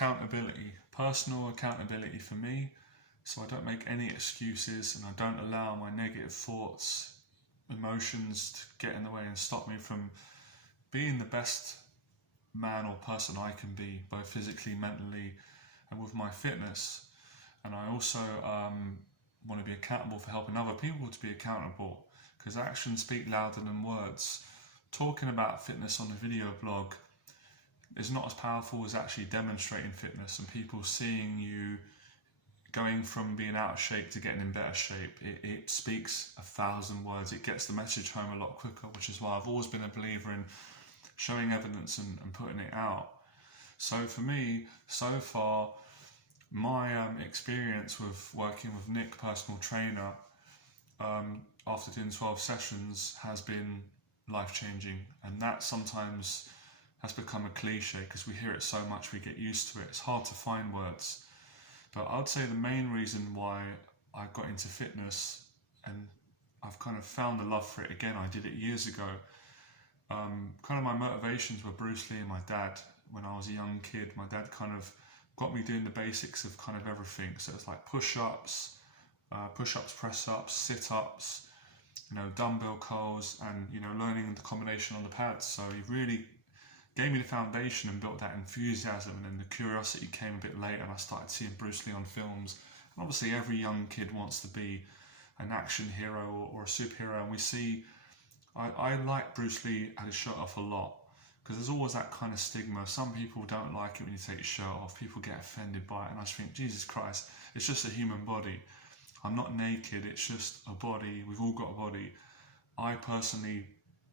accountability, personal accountability for me, so I don't make any excuses and I don't allow my negative thoughts, emotions to get in the way and stop me from being the best man or person I can be, both physically, mentally, and with my fitness. And I also want to be accountable for helping other people to be accountable, because actions speak louder than words. Talking about fitness on a video blog is not as powerful as actually demonstrating fitness and people seeing you going from being out of shape to getting in better shape. It speaks 1,000 words. It gets the message home a lot quicker, which is why I've always been a believer in showing evidence and putting it out. So for me, so far, my experience with working with Nick, personal trainer, after doing 12 sessions has been life-changing. And that sometimes has become a cliche because we hear it so much, we get used to it. It's hard to find words. But I would say the main reason why I got into fitness, and I've kind of found the love for it again, I did it years ago. Kind of my motivations were Bruce Lee and my dad. When I was a young kid, my dad kind of got me doing the basics of kind of everything. So it's like push-ups, press-ups, sit-ups, dumbbell curls, and, learning the combination on the pads. So he really gave me the foundation and built that enthusiasm, and then the curiosity came a bit later and I started seeing Bruce Lee on films. And obviously every young kid wants to be an action hero or a superhero, and we see, I like Bruce Lee had his shirt off a lot, because there's always that kind of stigma. Some people don't like it when you take your shirt off, people get offended by it, and I just think, Jesus Christ, it's just a human body. I'm not naked, it's just a body, we've all got a body.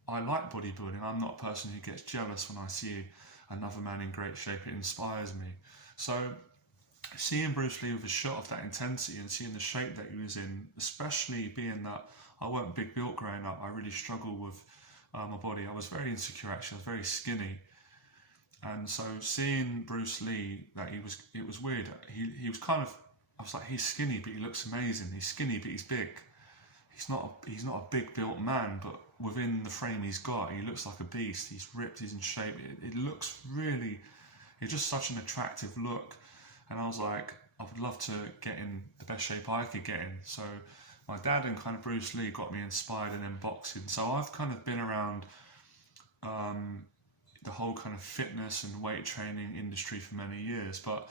I like bodybuilding. I'm not a person who gets jealous when I see another man in great shape. It inspires me. So seeing Bruce Lee with a shot of that intensity and seeing the shape that he was in, especially being that I weren't big built growing up, I really struggled with my body. I was very insecure actually, I was very skinny. And so seeing Bruce Lee, it was weird. He was kind of, I was like, he's skinny but he looks amazing. He's skinny but he's big. He's not a big built man, but within the frame he's got, he looks like a beast. He's ripped, he's in shape. It looks really, it's just such an attractive look. And I was like, I would love to get in the best shape I could get in. So my dad and kind of Bruce Lee got me inspired, and then boxing. So I've kind of been around the whole kind of fitness and weight training industry for many years, but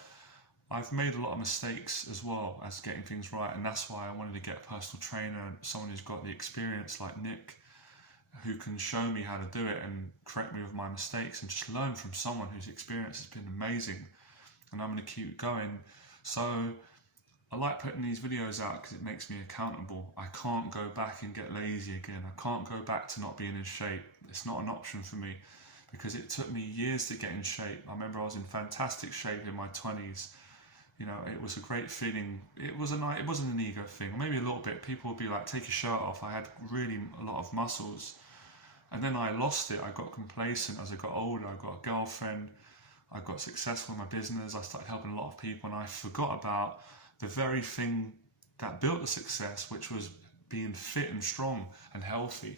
I've made a lot of mistakes as well as getting things right, and that's why I wanted to get a personal trainer, someone who's got the experience like Nick, who can show me how to do it and correct me with my mistakes, and just learn from someone whose experience has been amazing. And I'm going to keep going. So I like putting these videos out because it makes me accountable. I can't go back and get lazy again. I can't go back to not being in shape. It's not an option for me, because it took me years to get in shape. I remember I was in fantastic shape in my 20s. It was a great feeling. It wasn't an ego thing, or maybe a little bit. People would be like, take your shirt off. I had really a lot of muscles. And then I lost it. I got complacent as I got older. I got a girlfriend. I got successful in my business. I started helping a lot of people, and I forgot about the very thing that built the success, which was being fit and strong and healthy.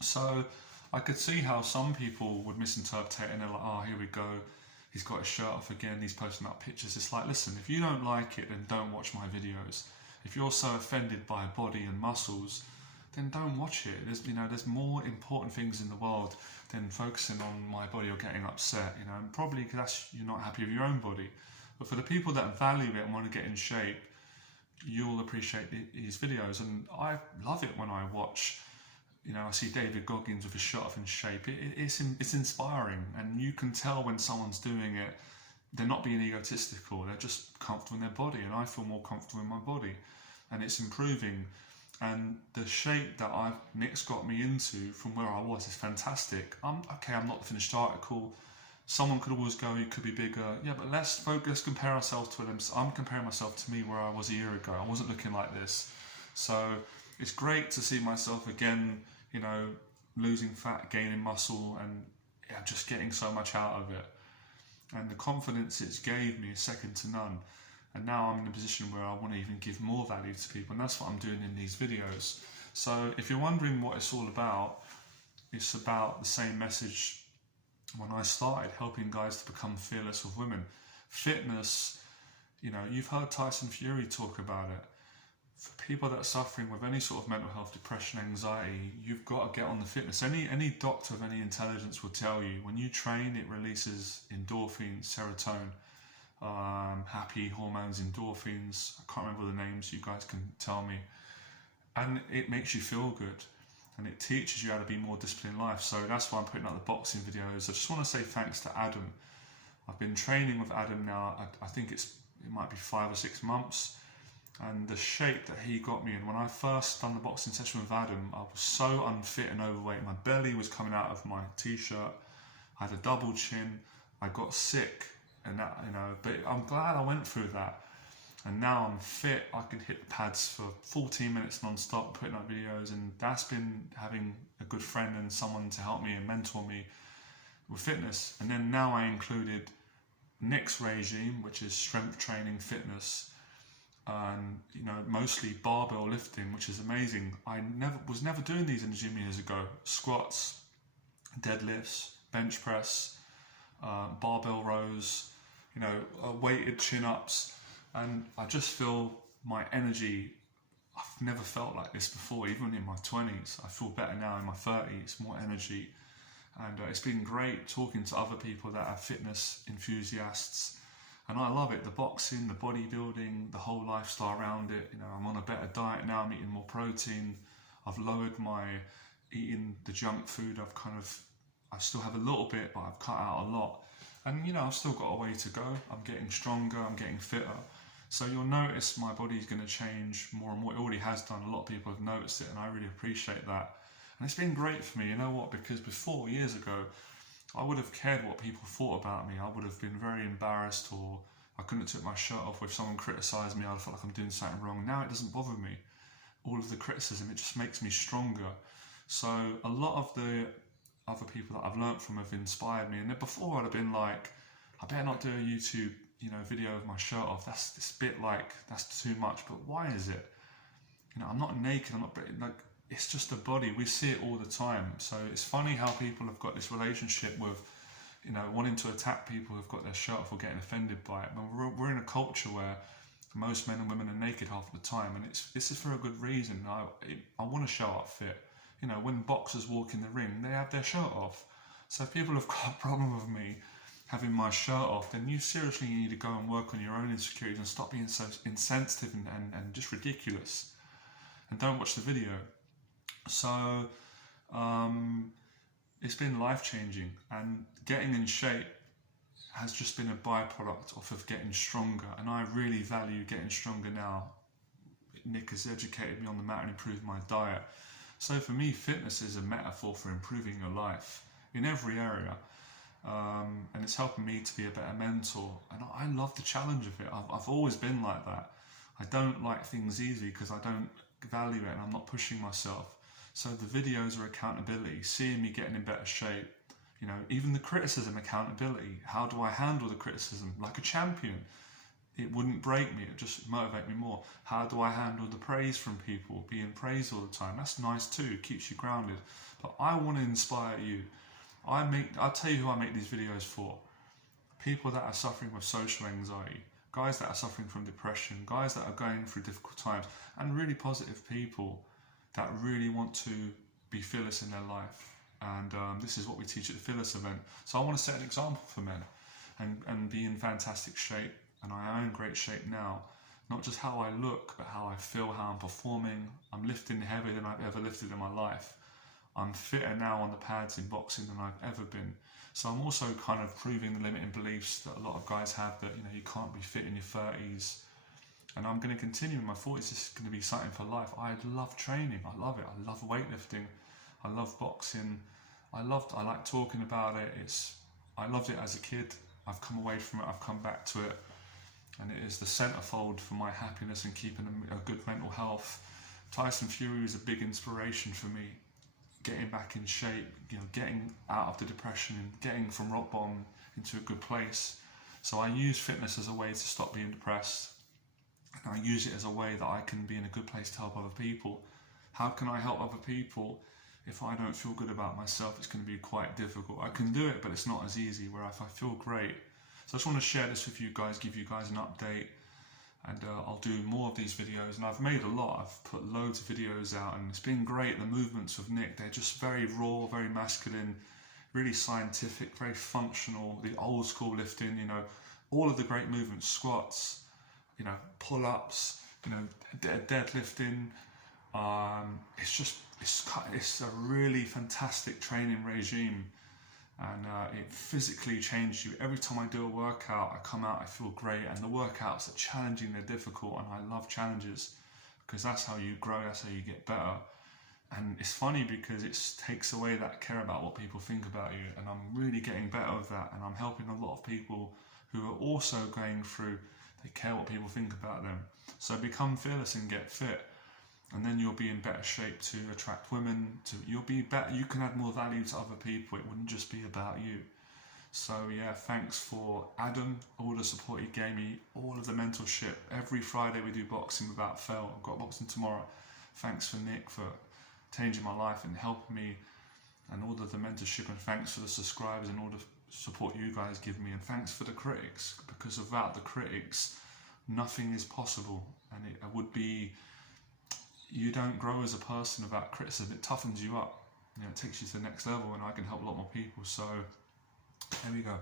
So I could see how some people would misinterpret it, and they're like, oh, here we go. He's got his shirt off again, he's posting up pictures. It's like, listen, if you don't like it, then don't watch my videos. If you're so offended by body and muscles, then don't watch it. There's more important things in the world than focusing on my body or getting upset, and probably because you're not happy with your own body. But for the people that value it and want to get in shape, you'll appreciate his videos. And I love it when I watch, I see David Goggins with his shirt off in shape. It's inspiring, and you can tell when someone's doing it, they're not being egotistical, they're just comfortable in their body, and I feel more comfortable in my body, and it's improving. And the shape that Nick's got me into from where I was is fantastic. I'm not the finished article. Someone could always go, he could be bigger. Yeah, but let's compare ourselves to them. I'm comparing myself to me where I was a year ago. I wasn't looking like this. So it's great to see myself again, losing fat, gaining muscle, and just getting so much out of it. And the confidence it's gave me is second to none. And now I'm in a position where I want to even give more value to people, and that's what I'm doing in these videos. So if you're wondering what it's all about, it's about the same message when I started, helping guys to become fearless with women. Fitness, you've heard Tyson Fury talk about it. For people that are suffering with any sort of mental health, depression, anxiety, you've got to get on the fitness. Any doctor of any intelligence will tell you when you train, it releases endorphins, serotonin, happy hormones, endorphins. I can't remember the names, you guys can tell me. And it makes you feel good. And it teaches you how to be more disciplined in life. So that's why I'm putting out the boxing videos. I just want to say thanks to Adam. I've been training with Adam now, I think it might be 5 or 6 months. And the shape that he got me in, when I first done the boxing session with Adam, I was so unfit and overweight. My belly was coming out of my t-shirt. I had a double chin. I got sick, and that, but I'm glad I went through that. And now I'm fit. I can hit the pads for 14 minutes non-stop, putting up videos, and that's been having a good friend and someone to help me and mentor me with fitness. And then now I included Nick's regime, which is strength training, fitness, and mostly barbell lifting, which is amazing. I was never doing these in the gym years ago. Squats, deadlifts, bench press, barbell rows, weighted chin-ups, and I just feel my energy. I've never felt like this before, even in my 20s. I feel better now in my 30s, more energy, and it's been great talking to other people that are fitness enthusiasts. And I love it, the boxing, the bodybuilding, the whole lifestyle around it. I'm on a better diet now, I'm eating more protein. I've lowered my eating the junk food. I still have a little bit, but I've cut out a lot. And I've still got a way to go. I'm getting stronger, I'm getting fitter. So you'll notice my body's going to change more and more. It already has done. A lot of people have noticed it, and I really appreciate that. And it's been great for me, you know what? Because before, years ago, I would have cared what people thought about me. I would have been very embarrassed, or I couldn't have took my shirt off. If someone criticised me, I'd feel like I'm doing something wrong. Now it doesn't bother me. All of the criticism, it just makes me stronger. So a lot of the other people that I've learnt from have inspired me. And then before I'd have been like, I better not do a YouTube, video of my shirt off. That's too much. But why is it? I'm not naked. I'm not like. It's just a body. We see it all the time. So it's funny how people have got this relationship with, wanting to attack people who've got their shirt off or getting offended by it. But we're in a culture where most men and women are naked half the time, and this is for a good reason. I want to show up fit. When boxers walk in the ring, they have their shirt off. So if people have got a problem with me having my shirt off, then you seriously need to go and work on your own insecurities and stop being so insensitive and just ridiculous. And don't watch the video. So it's been life-changing, and getting in shape has just been a byproduct of getting stronger, and I really value getting stronger now. Nick has educated me on the matter and improved my diet. So for me, fitness is a metaphor for improving your life in every area, and it's helping me to be a better mentor, and I love the challenge of it. I've always been like that. I don't like things easy because I don't value it and I'm not pushing myself. So the videos are accountability, seeing me getting in better shape. Even the criticism, accountability. How do I handle the criticism? Like a champion. It wouldn't break me, it would just motivate me more. How do I handle the praise from people? Being praised all the time. That's nice too, it keeps you grounded. But I want to inspire you. I'll tell you who I make these videos for. People that are suffering with social anxiety. Guys that are suffering from depression. Guys that are going through difficult times. And really positive people that really want to be fearless in their life. And this is what we teach at the Fearless event. So I want to set an example for men and be in fantastic shape. And I am in great shape now. Not just how I look, but how I feel, how I'm performing. I'm lifting heavier than I've ever lifted in my life. I'm fitter now on the pads in boxing than I've ever been. So I'm also kind of proving the limiting beliefs that a lot of guys have, that you can't be fit in your 30s. And I'm going to continue in my 40s. This is going to be something for life. I love training. I love it. I love weightlifting. I love boxing. I like talking about it. I loved it as a kid. I've come away from it. I've come back to it. And it is the centerfold for my happiness and keeping a good mental health. Tyson Fury is a big inspiration for me. Getting back in shape, getting out of the depression and getting from rock bottom into a good place. So I use fitness as a way to stop being depressed. And I use it as a way that I can be in a good place to help other people. How can I help other people if I don't feel good about myself? It's going to be quite difficult. I can do it, but it's not as easy, where if I feel great. So I just want to share this with you guys, give you guys an update, and I'll do more of these videos. And I've made a lot, I've put loads of videos out, and it's been great. The movements with Nick, they're just very raw, very masculine, really scientific, very functional, the old school lifting, you know, all of the great movements, squats, you know, pull-ups, you know, deadlifting. It's a really fantastic training regime, and it physically changes you. Every time I do a workout, I come out, I feel great, and the workouts are challenging, they're difficult, and I love challenges because that's how you grow, that's how you get better. And it's funny because it takes away that care about what people think about you, and I'm really getting better with that, and I'm helping a lot of people who are also going through, they care what people think about them. So become fearless and get fit, and then you'll be in better shape to attract women. You'll be better. You can add more value to other people. It wouldn't just be about you. So yeah, thanks for Adam, all the support he gave me, all of the mentorship. Every Friday we do boxing without fail. I've got boxing tomorrow. Thanks for Nick for changing my life and helping me, and all of the mentorship, and thanks for the subscribers and all the support you guys give me, and thanks for the critics, because without the critics nothing is possible, and it would be, you don't grow as a person without criticism. It toughens you up, you know, it takes you to the next level, and I can help a lot more people. So there we go.